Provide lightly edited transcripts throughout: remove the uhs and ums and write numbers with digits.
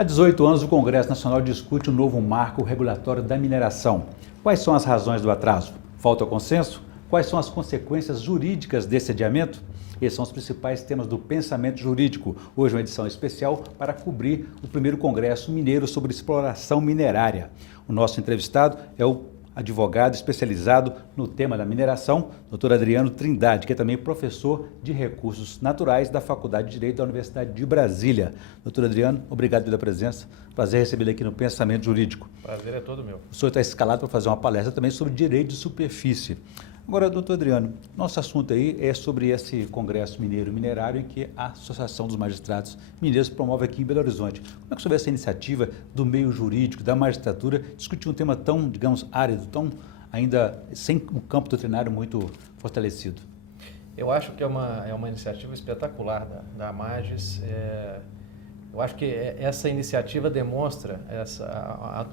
Há 18 anos, o Congresso Nacional discute um novo marco regulatório da mineração. Quais são as razões do atraso? Falta consenso? Quais são as consequências jurídicas desse adiamento? Esses são os principais temas do pensamento jurídico. Hoje uma edição especial para cobrir o primeiro Congresso Mineiro sobre exploração minerária. O nosso entrevistado é o advogado especializado no tema da mineração, Dr. Adriano Trindade, que é também professor de recursos naturais da Faculdade de Direito da Universidade de Brasília. Dr. Adriano, obrigado pela presença. Prazer recebê-lo aqui no Pensamento Jurídico. Prazer é todo meu. O senhor está escalado para fazer uma palestra também sobre direito de superfície. Agora, doutor Adriano, nosso assunto aí é sobre esse Congresso Mineiro Minerário em que a Associação dos Magistrados Mineiros promove aqui em Belo Horizonte. Como é que você vê essa iniciativa do meio jurídico, da magistratura, discutir um tema tão, digamos, árido, tão ainda sem um campo doutrinário muito fortalecido? Eu acho que é uma iniciativa espetacular da Magis. Eu acho que essa iniciativa demonstra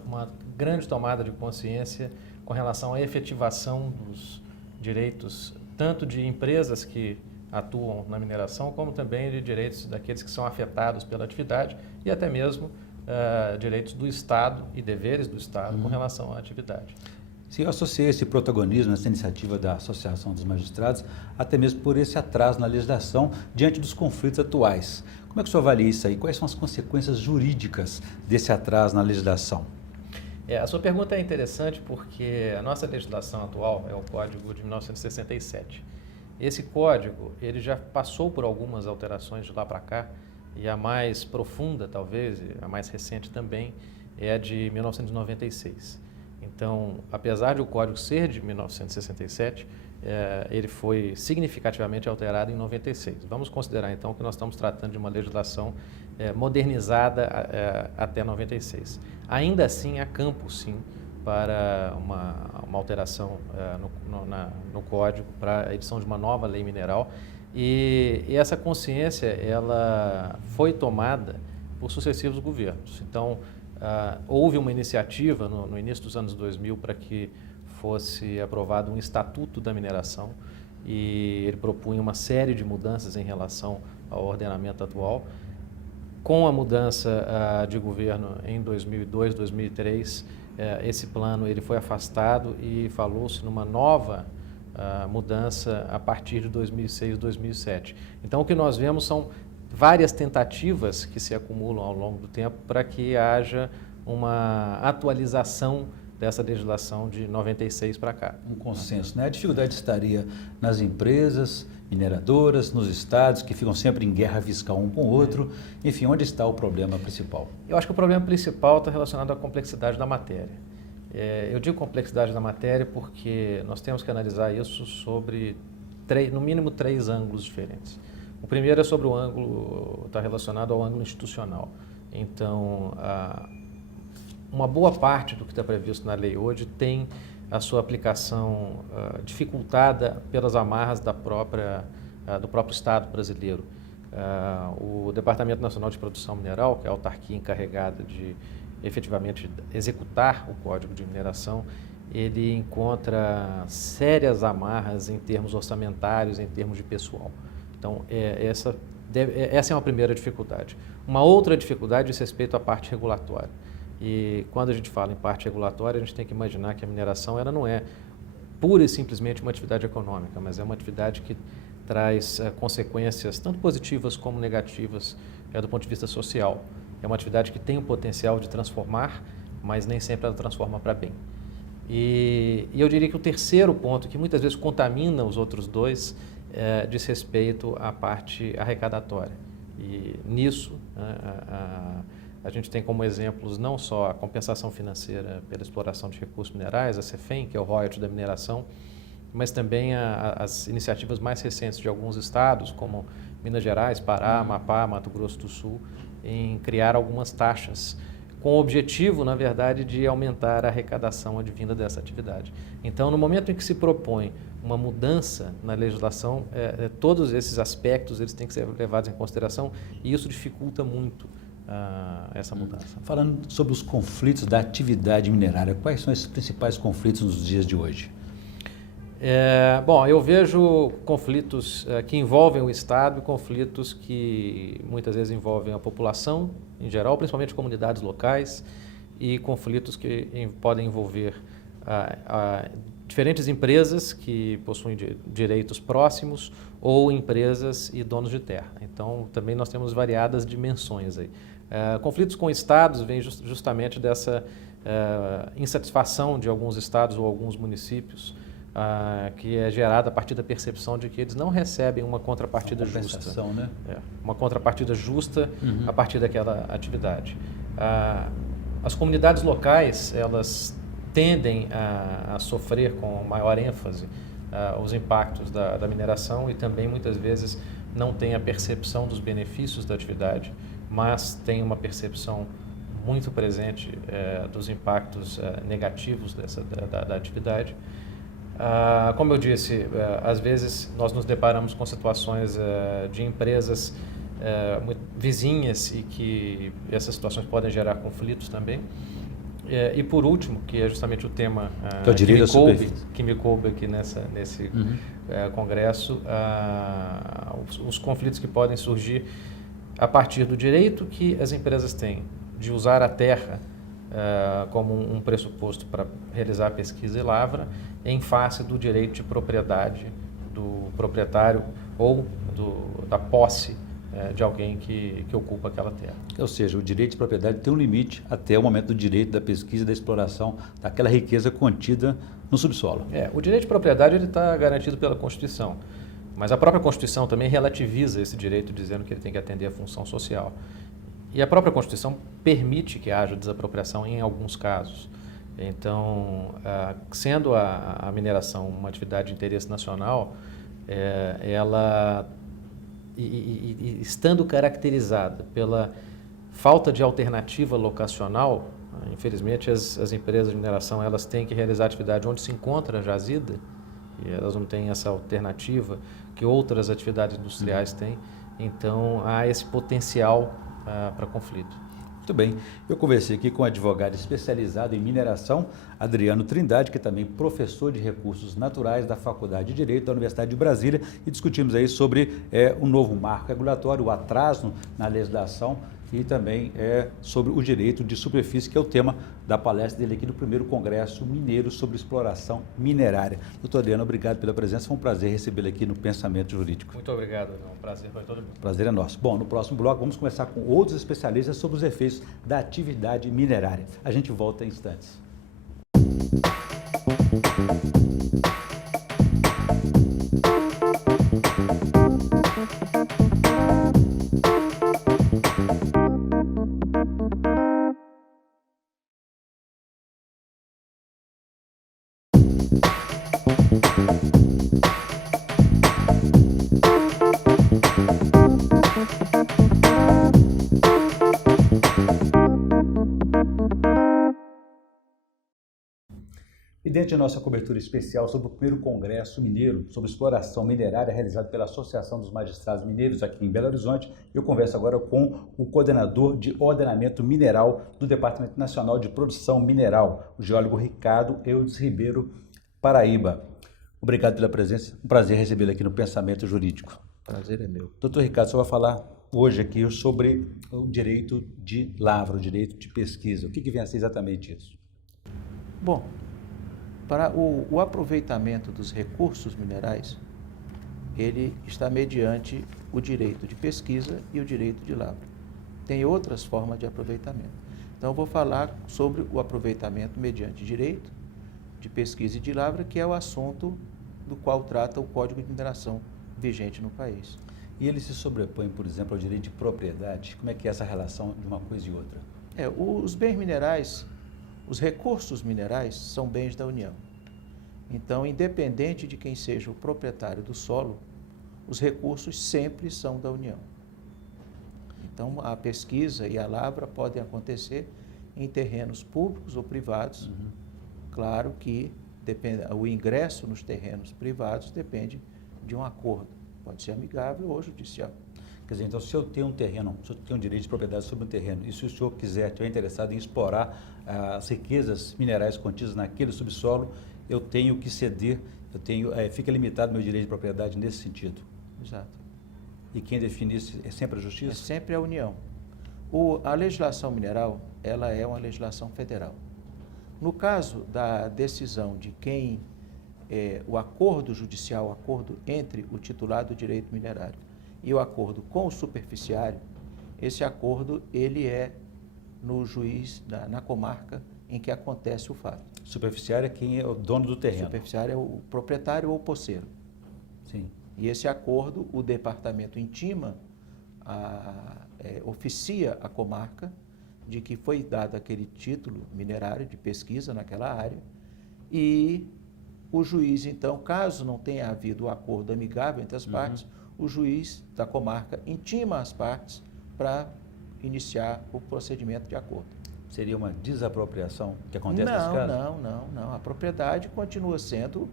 uma grande tomada de consciência com relação à efetivação dos direitos, tanto de empresas que atuam na mineração, como também de direitos daqueles que são afetados pela atividade e até mesmo direitos do Estado e deveres do Estado com relação à atividade. Se eu associei esse protagonismo, essa iniciativa da Associação dos Magistrados, até mesmo por esse atraso na legislação diante dos conflitos atuais. Como é que o senhor avalia isso aí? Quais são as consequências jurídicas desse atraso na legislação? A sua pergunta é interessante porque a nossa legislação atual é o Código de 1967. Esse código ele já passou por algumas alterações de lá para cá e a mais profunda, talvez, e a mais recente também, é a de 1996. Então, apesar de o código ser de 1967, ele foi significativamente alterado em 96. Vamos considerar, então, que nós estamos tratando de uma legislação modernizada até 96. Ainda assim, há campo, sim, para uma alteração no código, para a edição de uma nova lei mineral. E essa consciência ela foi tomada por sucessivos governos. Então, houve uma iniciativa no início dos anos 2000 para que fosse aprovado um Estatuto da Mineração e ele propunha uma série de mudanças em relação ao ordenamento atual. Com a mudança de governo em 2002, 2003, esse plano ele foi afastado e falou-se numa nova mudança a partir de 2006, 2007. Então, o que nós vemos são várias tentativas que se acumulam ao longo do tempo para que haja uma atualização dessa legislação de 96 para cá. Um consenso, né? A dificuldade estaria nas empresas mineradoras, nos estados que ficam sempre em guerra fiscal um com o outro. Enfim, onde está o problema principal? Eu acho que o problema principal está relacionado à complexidade da matéria. Eu digo complexidade da matéria porque nós temos que analisar isso sobre, no mínimo, 3 ângulos diferentes. O primeiro é sobre o ângulo, está relacionado ao ângulo institucional. Então, uma boa parte do que está previsto na lei hoje tem a sua aplicação dificultada pelas amarras do próprio Estado brasileiro. O Departamento Nacional de Produção Mineral, que é a autarquia encarregada de efetivamente executar o Código de Mineração, ele encontra sérias amarras em termos orçamentários, em termos de pessoal. Então, essa é uma primeira dificuldade. Uma outra dificuldade diz respeito à parte regulatória. E quando a gente fala em parte regulatória, a gente tem que imaginar que a mineração ela não é pura e simplesmente uma atividade econômica, mas é uma atividade que traz consequências tanto positivas como negativas do ponto de vista social. É uma atividade que tem o potencial de transformar, mas nem sempre ela transforma para bem. E eu diria que o terceiro ponto, que muitas vezes contamina os outros dois, diz respeito à parte arrecadatória. E nisso, a gente tem como exemplos não só a compensação financeira pela exploração de recursos minerais, a CEFEM, que é o royalty da mineração, mas também as iniciativas mais recentes de alguns estados, como Minas Gerais, Pará, Amapá, Mato Grosso do Sul, em criar algumas taxas, com o objetivo, na verdade, de aumentar a arrecadação advinda dessa atividade. Então, no momento em que se propõe uma mudança na legislação, todos esses aspectos eles têm que ser levados em consideração e isso dificulta muito essa mudança. Falando sobre os conflitos da atividade minerária, quais são esses principais conflitos nos dias de hoje? Bom, eu vejo conflitos que envolvem o Estado e conflitos que muitas vezes envolvem a população em geral, principalmente comunidades locais, e conflitos que podem envolver diferentes empresas que possuem direitos próximos ou empresas e donos de terra. Então, também nós temos variadas dimensões aí. Conflitos com estados vêm justamente dessa insatisfação de alguns estados ou alguns municípios, que é gerada a partir da percepção de que eles não recebem uma contrapartida justa. Né? Uma contrapartida justa a partir daquela atividade. As comunidades locais, elas tendem a sofrer com maior ênfase os impactos da mineração e também muitas vezes não têm a percepção dos benefícios da atividade, mas têm uma percepção muito presente dos impactos negativos da atividade. Como eu disse, às vezes nós nos deparamos com situações de empresas vizinhas e que essas situações podem gerar conflitos também. E por último, que é justamente o tema que me coube aqui nesse congresso, os conflitos que podem surgir a partir do direito que as empresas têm de usar a terra como um pressuposto para realizar a pesquisa e lavra, em face do direito de propriedade do proprietário ou da posse de alguém que ocupa aquela terra. Ou seja, o direito de propriedade tem um limite até o momento do direito da pesquisa e da exploração daquela riqueza contida no subsolo. O direito de propriedade está garantido pela Constituição, mas a própria Constituição também relativiza esse direito, dizendo que ele tem que atender à função social. E a própria Constituição permite que haja desapropriação em alguns casos. Então, sendo a mineração uma atividade de interesse nacional, ela, estando caracterizada pela falta de alternativa locacional, infelizmente as empresas de mineração elas têm que realizar atividade onde se encontra a jazida, e elas não têm essa alternativa que outras atividades industriais têm, então há esse potencial para conflito. Muito bem, eu conversei aqui com um advogado especializado em mineração, Adriano Trindade, que é também professor de recursos naturais da Faculdade de Direito da Universidade de Brasília, e discutimos aí sobre um novo marco regulatório, o atraso na legislação e também sobre o direito de superfície, que é o tema da palestra dele aqui no primeiro Congresso Mineiro sobre Exploração Minerária. Doutor Adriano, obrigado pela presença, foi um prazer recebê-lo aqui no Pensamento Jurídico. Muito obrigado, um prazer foi todo meu. Prazer é nosso. Bom, no próximo bloco vamos conversar com outros especialistas sobre os efeitos da atividade minerária. A gente volta em instantes. E dentro de nossa cobertura especial sobre o primeiro Congresso Mineiro sobre Exploração Minerária realizado pela Associação dos Magistrados Mineiros aqui em Belo Horizonte, eu converso agora com o coordenador de ordenamento mineral do Departamento Nacional de Produção Mineral, o geólogo Ricardo Eudes Ribeiro Paraíba. Obrigado pela presença, um prazer recebê-lo aqui no Pensamento Jurídico. Prazer é meu. Doutor Ricardo, você vai falar hoje aqui sobre o direito de lavra, o direito de pesquisa. O que vem a ser exatamente isso? Bom, para o aproveitamento dos recursos minerais, ele está mediante o direito de pesquisa e o direito de lavra. Tem outras formas de aproveitamento. Então, eu vou falar sobre o aproveitamento mediante direito de pesquisa e de lavra, que é o assunto do qual trata o Código de Mineração vigente no país. E ele se sobrepõe, por exemplo, ao direito de propriedade? Como é que é essa relação de uma coisa e outra? Os bens minerais, os recursos minerais são bens da União. Então, independente de quem seja o proprietário do solo, os recursos sempre são da União. Então, a pesquisa e a lavra podem acontecer em terrenos públicos ou privados. Claro que o ingresso nos terrenos privados depende de um acordo. Pode ser amigável ou judicial. Quer dizer, então, se eu tenho um terreno, se eu tenho um direito de propriedade sobre um terreno, e se o senhor estiver interessado em explorar as riquezas minerais contidas naquele subsolo, eu tenho que ceder, fica limitado meu direito de propriedade nesse sentido. Exato. E quem define isso é sempre a Justiça? É sempre a União. A legislação mineral, ela é uma legislação federal. No caso da decisão de quem, o acordo judicial, o acordo entre o titular do direito minerário e o acordo com o superficiário, esse acordo ele é no juiz, na comarca em que acontece o fato. Superficiário é quem é o dono do terreno. Superficiário é o proprietário ou o posseiro. Sim. E esse acordo, o departamento intima, oficia a comarca de que foi dado aquele título minerário de pesquisa naquela área e o juiz, então, caso não tenha havido o acordo amigável entre as partes, o juiz da comarca intima as partes para iniciar o procedimento de acordo. Seria uma desapropriação que acontece nesse caso? Não. A propriedade continua sendo,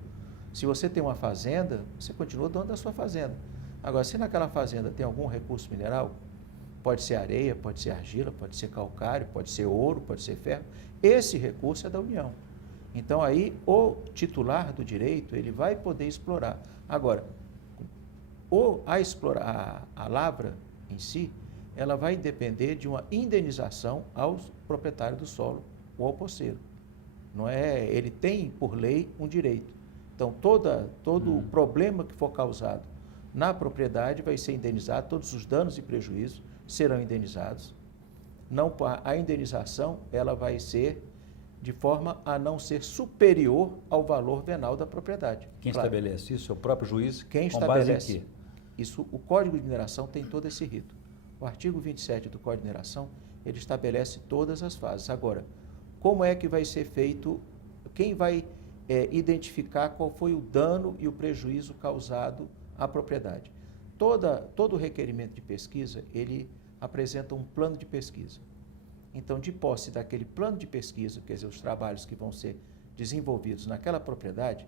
se você tem uma fazenda, você continua dono da sua fazenda. Agora, se naquela fazenda tem algum recurso mineral, pode ser areia, pode ser argila, pode ser calcário, pode ser ouro, pode ser ferro, esse recurso é da União. Então, aí, o titular do direito, ele vai poder explorar. Agora, a lavra em si, ela vai depender de uma indenização ao proprietário do solo ou ao posseiro. Não é, ele tem, por lei, um direito. Então, todo o problema que for causado na propriedade vai ser indenizado, todos os danos e prejuízos serão indenizados. A indenização, ela vai ser de forma a não ser superior ao valor venal da propriedade. Quem Claro. estabelece isso é o próprio juiz? Quem com base em estabelece quê? isso, o Código de Mineração tem todo esse rito. O artigo 27 do Código de Mineração, ele estabelece todas as fases. Agora, como é que vai ser feito, quem vai identificar qual foi o dano e o prejuízo causado à propriedade? Todo requerimento de pesquisa, ele apresenta um plano de pesquisa. Então, de posse daquele plano de pesquisa, quer dizer, os trabalhos que vão ser desenvolvidos naquela propriedade,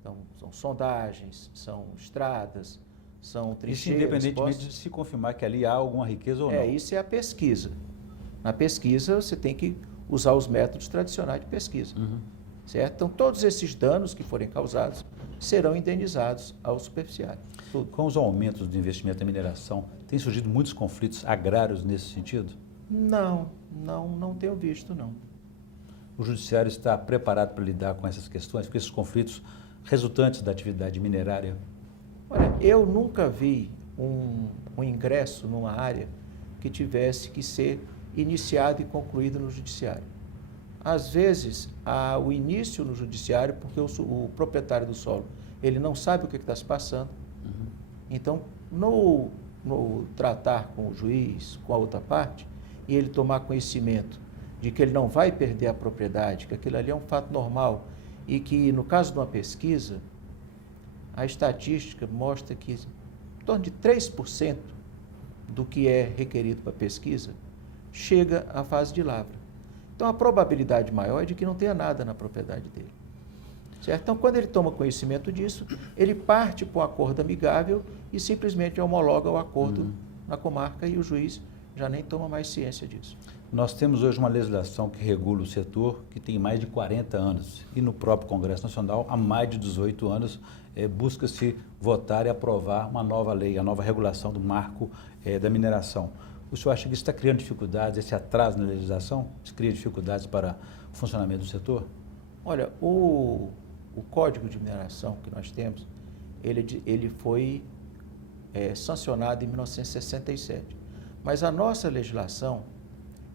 então, são sondagens, são estradas, são trincheiras. Isso independentemente de se confirmar que ali há alguma riqueza ou não. Isso é a pesquisa. Na pesquisa, você tem que usar os métodos tradicionais de pesquisa. Certo? Então, todos esses danos que forem causados serão indenizados ao superficiário. Tudo. Com os aumentos do investimento em mineração, tem surgido muitos conflitos agrários nesse sentido? Não tenho visto, não. O judiciário está preparado para lidar com essas questões, com esses conflitos resultantes da atividade minerária? Olha, eu nunca vi um ingresso numa área que tivesse que ser iniciado e concluído no judiciário. Às vezes, há o início no judiciário porque o proprietário do solo, ele não sabe o que está se passando. Então, no tratar com o juiz, com a outra parte, e ele tomar conhecimento de que ele não vai perder a propriedade, que aquilo ali é um fato normal e que, no caso de uma pesquisa, a estatística mostra que em torno de 3% do que é requerido para pesquisa chega à fase de lavra. Então, a probabilidade maior é de que não tenha nada na propriedade dele. Certo? Então, quando ele toma conhecimento disso, ele parte para um acordo amigável e simplesmente homologa o acordo na comarca e o juiz já nem toma mais ciência disso. Nós temos hoje uma legislação que regula o setor que tem mais de 40 anos e no próprio Congresso Nacional, há mais de 18 anos, busca-se votar e aprovar uma nova lei, a nova regulação do marco da mineração. O senhor acha que isso está criando dificuldades, esse atraso na legislação, isso cria dificuldades para o funcionamento do setor? Olha, o Código de Mineração que nós temos, ele foi sancionado em 1967. Mas a nossa legislação,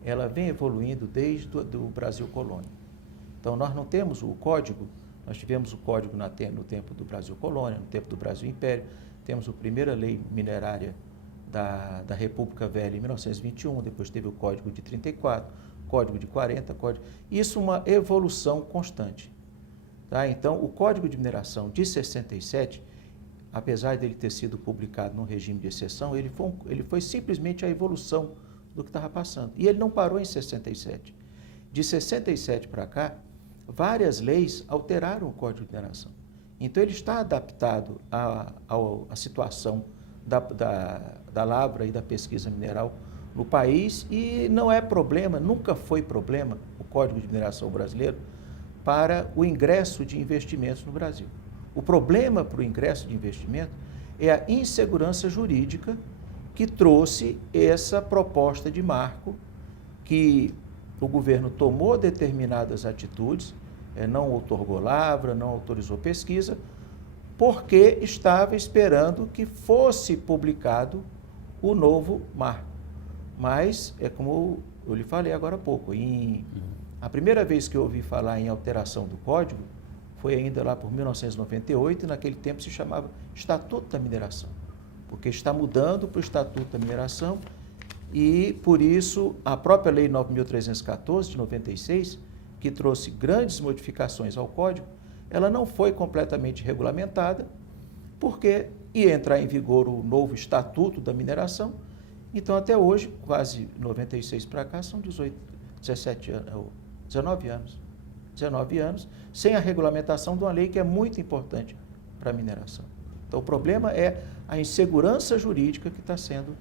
ela vem evoluindo desde o Brasil Colônia. Então, nós não temos o Código, nós tivemos o Código no tempo do Brasil Colônia, no tempo do Brasil Império, temos a primeira lei minerária da República Velha em 1921, depois teve o Código de 34, Código de 40, isso é uma evolução constante. Tá? Então, o Código de Mineração de 67, apesar dele ter sido publicado num regime de exceção, ele foi simplesmente a evolução do que estava passando. E ele não parou em 67. De 67 para cá, várias leis alteraram o Código de Mineração. Então, ele está adaptado à situação da lavra e da pesquisa mineral no país e não é problema, nunca foi problema o Código de Mineração brasileiro para o ingresso de investimentos no Brasil. O problema para o ingresso de investimento é a insegurança jurídica que trouxe essa proposta de marco, que o governo tomou determinadas atitudes, não outorgou lavra, não autorizou pesquisa, porque estava esperando que fosse publicado o novo marco. Mas, é como eu lhe falei agora há pouco, a primeira vez que eu ouvi falar em alteração do Código foi ainda lá por 1998, e naquele tempo se chamava Estatuto da Mineração, porque está mudando para o Estatuto da Mineração, e por isso a própria Lei 9.314 de 96, que trouxe grandes modificações ao Código, ela não foi completamente regulamentada, porque ia entrar em vigor o novo Estatuto da Mineração. Então, até hoje, quase 96 para cá, são 19 anos, sem a regulamentação de uma lei que é muito importante para a mineração. Então, o problema é a insegurança jurídica que está sendo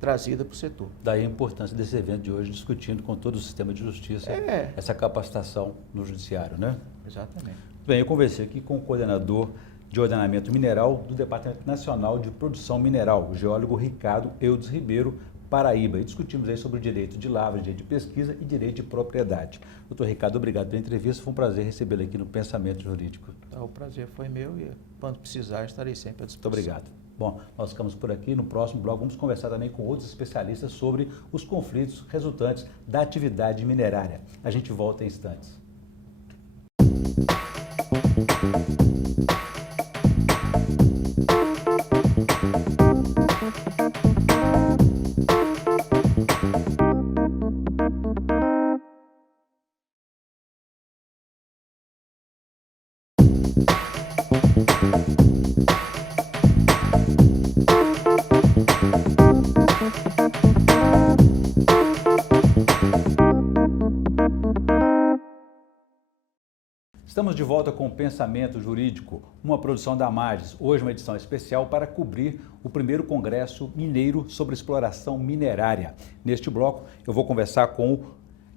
trazida para o setor. Daí a importância desse evento de hoje, discutindo com todo o sistema de justiça essa capacitação no judiciário, né? Exatamente. Bem, eu conversei aqui com o coordenador de ordenamento mineral do Departamento Nacional de Produção Mineral, o geólogo Ricardo Eudes Ribeiro, Paraíba, e discutimos aí sobre o direito de lavra, direito de pesquisa e direito de propriedade. Doutor Ricardo, obrigado pela entrevista, foi um prazer recebê-lo aqui no Pensamento Jurídico. O prazer foi meu e quando precisar estarei sempre à disposição. Muito obrigado. Bom, nós ficamos por aqui. No próximo bloco vamos conversar também com outros especialistas sobre os conflitos resultantes da atividade minerária. A gente volta em instantes. Estamos de volta com o Pensamento Jurídico, uma produção da Amages, hoje uma edição especial para cobrir o primeiro Congresso Mineiro sobre Exploração Minerária. Neste bloco, eu vou conversar com o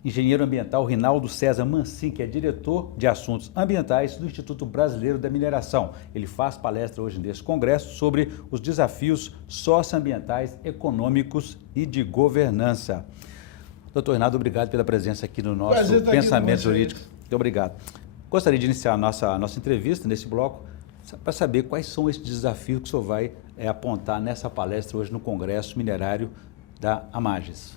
engenheiro ambiental Rinaldo César Mancin, que é diretor de assuntos ambientais do Instituto Brasileiro da Mineração. Ele faz palestra hoje neste congresso sobre os desafios socioambientais, econômicos e de governança. Doutor Rinaldo, obrigado pela presença aqui no nosso Pensamento Jurídico. Muito obrigado. Gostaria de iniciar a nossa entrevista nesse bloco para saber quais são esses desafios que o senhor vai apontar nessa palestra hoje no Congresso Minerário da Amages.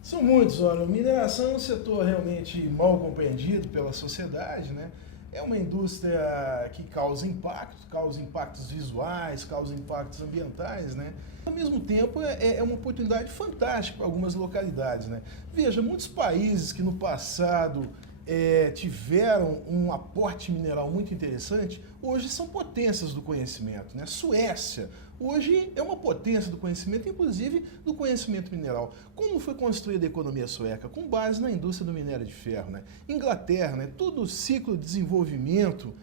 São muitos, olha, mineração é um setor realmente mal compreendido pela sociedade, né? É uma indústria que causa impactos visuais, causa impactos ambientais, né? Ao mesmo tempo, é uma oportunidade fantástica para algumas localidades, né? Veja, muitos países que no passado tiveram um aporte mineral muito interessante, hoje são potências do conhecimento, né? Suécia, hoje é uma potência do conhecimento, inclusive do conhecimento mineral. Como foi construída a economia sueca? Com base na indústria do minério de ferro, né? Inglaterra, né? Todo o ciclo de desenvolvimento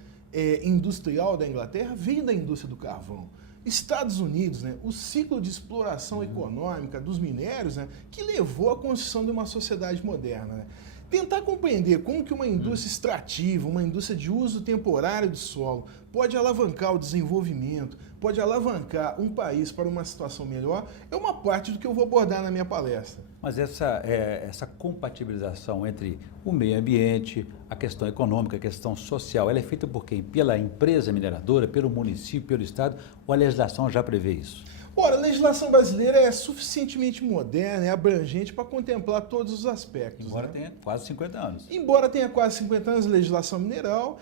industrial da Inglaterra veio da indústria do carvão. Estados Unidos, né? O ciclo de exploração econômica dos minérios, né? Que levou à construção de uma sociedade moderna, né? Tentar compreender como que uma indústria extrativa, uma indústria de uso temporário do solo, pode alavancar o desenvolvimento, pode alavancar um país para uma situação melhor, é uma parte do que eu vou abordar na minha palestra. Mas essa compatibilização entre o meio ambiente, a questão econômica, a questão social, ela é feita por quem? Pela empresa mineradora, pelo município, pelo Estado, ou a legislação já prevê isso? Ora, a legislação brasileira é suficientemente moderna e abrangente para contemplar todos os aspectos. Embora tenha quase 50 anos. Embora tenha quase 50 anos de legislação mineral,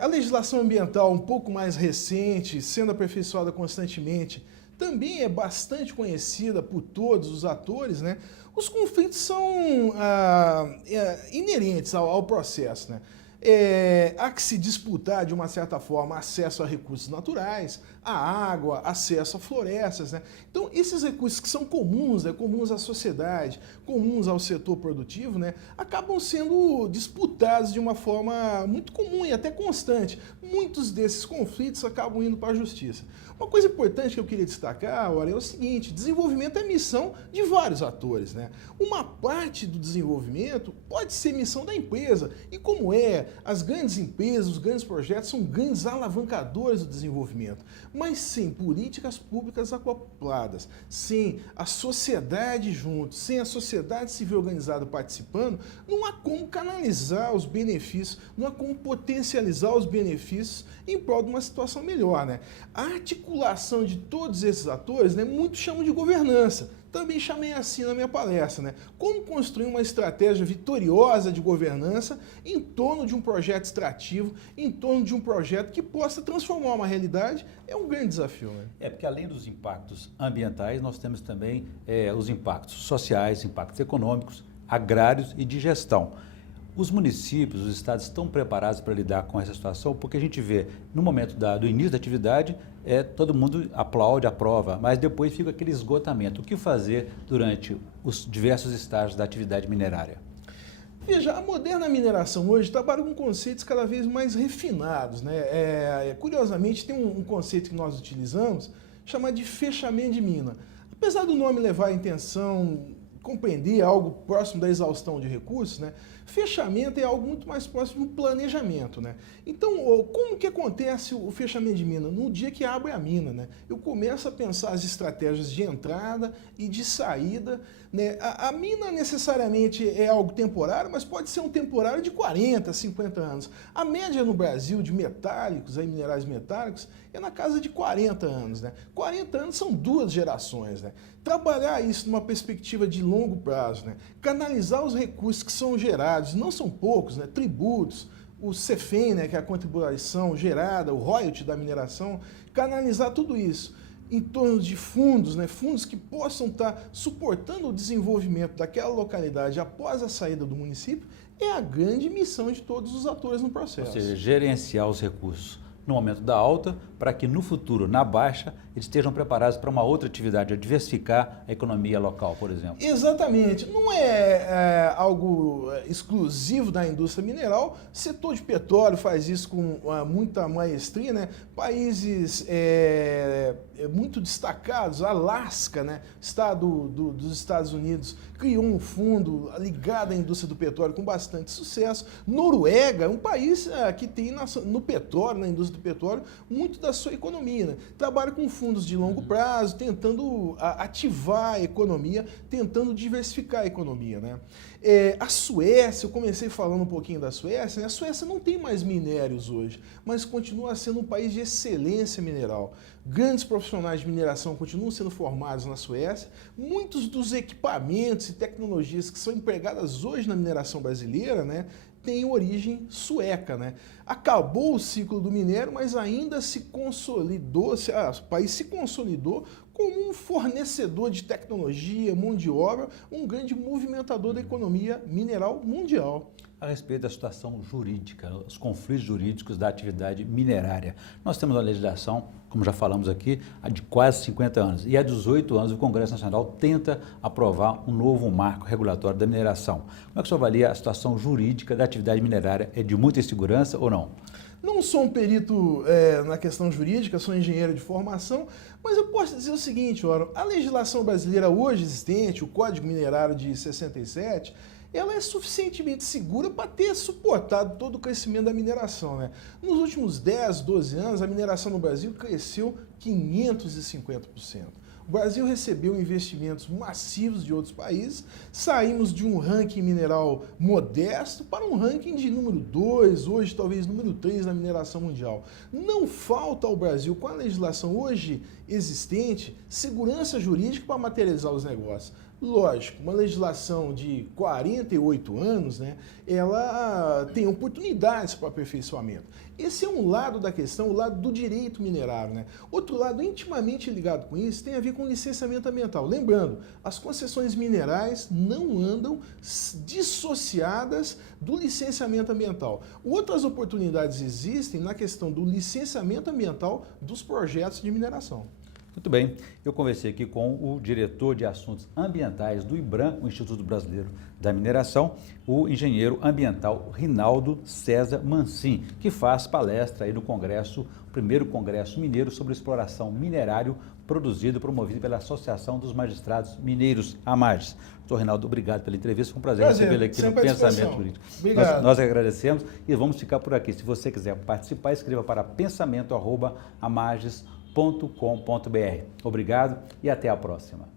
a legislação ambiental um pouco mais recente, sendo aperfeiçoada constantemente, também é bastante conhecida por todos os atores, né? Os conflitos são inerentes ao processo, né? Há que se disputar, de uma certa forma, acesso a recursos naturais, a água, acesso a florestas, né? Então, esses recursos que são comuns, né, comuns à sociedade, comuns ao setor produtivo, né, acabam sendo disputados de uma forma muito comum e até constante. Muitos desses conflitos acabam indo para a justiça. Uma coisa importante que eu queria destacar, ora, é o seguinte: desenvolvimento é missão de vários atores, né? Uma parte do desenvolvimento pode ser missão da empresa, e como as grandes empresas, os grandes projetos são grandes alavancadores do desenvolvimento, mas sem políticas públicas acopladas, sem a sociedade junto, sem a sociedade civil organizada participando, não há como canalizar os benefícios, não há como potencializar os benefícios em prol de uma situação melhor, né? A articulação de todos esses atores, né, muitos chamam de governança. Também chamei assim na minha palestra, né? Como construir uma estratégia vitoriosa de governança em torno de um projeto extrativo, em torno de um projeto que possa transformar uma realidade, é um grande desafio, né? Porque além dos impactos ambientais, nós temos também os impactos sociais, impactos econômicos, agrários e de gestão. Os municípios, os estados estão preparados para lidar com essa situação, porque a gente vê, no momento do início da atividade, todo mundo aplaude, aprova, mas depois fica aquele esgotamento. O que fazer durante os diversos estágios da atividade minerária? Veja, a moderna mineração hoje trabalha com conceitos cada vez mais refinados, né? Curiosamente, tem um conceito que nós utilizamos chamado de fechamento de mina. Apesar do nome levar a intenção compreender algo próximo da exaustão de recursos, né? Fechamento é algo muito mais próximo do planejamento, né? Então, como que acontece o fechamento de mina? No dia que abre a mina, né? Eu começo a pensar as estratégias de entrada e de saída, né? A mina necessariamente é algo temporário, mas pode ser um temporário de 40, 50 anos. A média no Brasil de metálicos, minerais metálicos, é na casa de 40 anos, né? 40 anos são 2 gerações, né? Trabalhar isso numa perspectiva de longo prazo, né? Canalizar os recursos que são gerados, não são poucos, né? Tributos, o CEFEM, né, que é a contribuição gerada, o royalty da mineração, canalizar tudo isso em torno de fundos, né, fundos que possam estar suportando o desenvolvimento daquela localidade após a saída do município, é a grande missão de todos os atores no processo. Ou seja, gerenciar os recursos no momento da alta, para que no futuro, na baixa, eles estejam preparados para uma outra atividade, a diversificar a economia local, por exemplo. Exatamente. Não é algo exclusivo da indústria mineral. O setor de petróleo faz isso com muita maestria, né? Países muito destacados, Alasca, né? Estado dos Estados Unidos, criou um fundo ligado à indústria do petróleo com bastante sucesso. Noruega, um país que tem no petróleo, na indústria do petróleo, muito da sua economia, né? Trabalha com fundos de longo prazo, tentando ativar a economia, tentando diversificar a economia, né? A Suécia, eu comecei falando um pouquinho da Suécia, né? A Suécia não tem mais minérios hoje, mas continua sendo um país de excelência mineral. Grandes profissionais de mineração continuam sendo formados na Suécia. Muitos dos equipamentos e tecnologias que são empregadas hoje na mineração brasileira, né, têm origem sueca, né? Acabou o ciclo do minério, mas ainda se consolidou, o país se consolidou como um fornecedor de tecnologia, mão de obra, um grande movimentador da economia mineral mundial. A respeito da situação jurídica, os conflitos jurídicos da atividade minerária. Nós temos uma legislação, como já falamos aqui, de quase 50 anos. E há 18 anos o Congresso Nacional tenta aprovar um novo marco regulatório da mineração. Como é que o senhor avalia a situação jurídica da atividade minerária? É de muita insegurança ou não? Não sou um perito na questão jurídica, sou engenheiro de formação, mas eu posso dizer o seguinte, a legislação brasileira hoje existente, o Código Minerário de 67, ela é suficientemente segura para ter suportado todo o crescimento da mineração, né? Nos últimos 10, 12 anos, a mineração no Brasil cresceu 550%. O Brasil recebeu investimentos massivos de outros países, saímos de um ranking mineral modesto para um ranking de número 2, hoje talvez número 3 na mineração mundial. Não falta ao Brasil, com a legislação hoje existente, segurança jurídica para materializar os negócios. Lógico, uma legislação de 48 anos, né, ela tem oportunidades para aperfeiçoamento. Esse é um lado da questão, o lado do direito minerário, né? Outro lado intimamente ligado com isso tem a ver com licenciamento ambiental. Lembrando, as concessões minerais não andam dissociadas do licenciamento ambiental. Outras oportunidades existem na questão do licenciamento ambiental dos projetos de mineração. Muito bem, eu conversei aqui com o diretor de assuntos ambientais do IBRAM, o Instituto Brasileiro da Mineração, o engenheiro ambiental Rinaldo César Mancin, que faz palestra aí no Congresso, o primeiro Congresso Mineiro sobre exploração minerário produzido e promovido pela Associação dos Magistrados Mineiros, AMAGES. Doutor Rinaldo, obrigado pela entrevista, foi um prazer recebê-lo aqui no Pensamento Jurídico. Obrigado. Nós agradecemos e vamos ficar por aqui. Se você quiser participar, escreva para pensamento@amages.com.br. Obrigado e até a próxima.